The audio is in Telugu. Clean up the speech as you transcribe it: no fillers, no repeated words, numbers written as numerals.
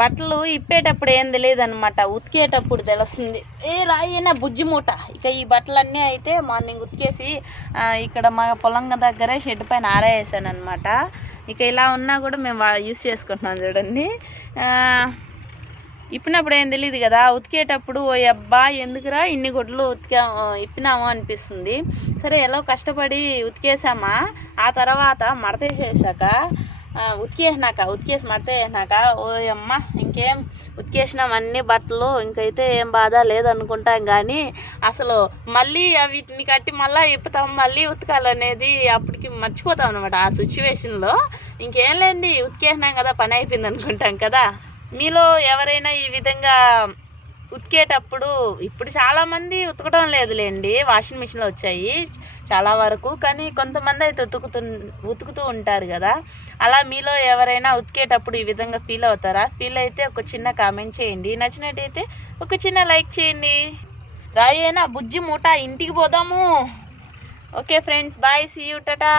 బట్టలు ఇప్పేటప్పుడు ఏం తెలియదు అనమాట, ఉతికేటప్పుడు తెలుస్తుంది. రాయినా బుజ్జి మూట. ఇక ఈ బట్టలన్నీ అయితే మార్నింగ్ ఉతికేసి ఇక్కడ మా పొలం దగ్గరే షెడ్ పైన ఆరేసాను అనమాట. ఇక ఇలా ఉన్నా కూడా మేము యూస్ చేసుకుంటున్నాం చూడండి. ఇప్పినప్పుడు ఏం తెలియదు కదా, ఉతికేటప్పుడు ఓ అబ్బా ఎందుకురా ఇన్ని గుడ్లు ఇప్పినాము అనిపిస్తుంది. సరే ఎలా కష్టపడి ఉతికేసామా, ఆ తర్వాత మడతేసాక ఉతికేసి మడతేసినాక ఓ అమ్మ ఇంకేం ఉతికేసినాం అన్ని బట్టలు, ఇంకైతే ఏం బాధ లేదనుకుంటాం. కానీ అసలు మళ్ళీ వీటిని కట్టి మళ్ళీ ఇప్పుతాం, మళ్ళీ ఉతకాలనేది అప్పటికి మర్చిపోతాం అనమాట. ఆ సిచ్యువేషన్లో ఇంకేం లేండి, ఉతికేసినాం కదా పని అయిపోయింది అనుకుంటాం కదా. మీలో ఎవరైనా ఈ విధంగా ఉతికేటప్పుడు, ఇప్పుడు చాలామంది ఉతకడం లేదులేండి, వాషింగ్ మిషన్లో వచ్చాయి చాలా వరకు, కానీ కొంతమంది అయితే ఉతుకుతూ ఉంటారు కదా. అలా మీలో ఎవరైనా ఉతికేటప్పుడు ఈ విధంగా ఫీల్ అవుతారా? ఫీల్ అయితే ఒక చిన్న కామెంట్ చేయండి, నచ్చినట్టయితే ఒక చిన్న లైక్ చేయండి. రాయేనా బుజ్జి మూట, ఇంటికి పోదాము. Okay friends, bye, see you, Tata.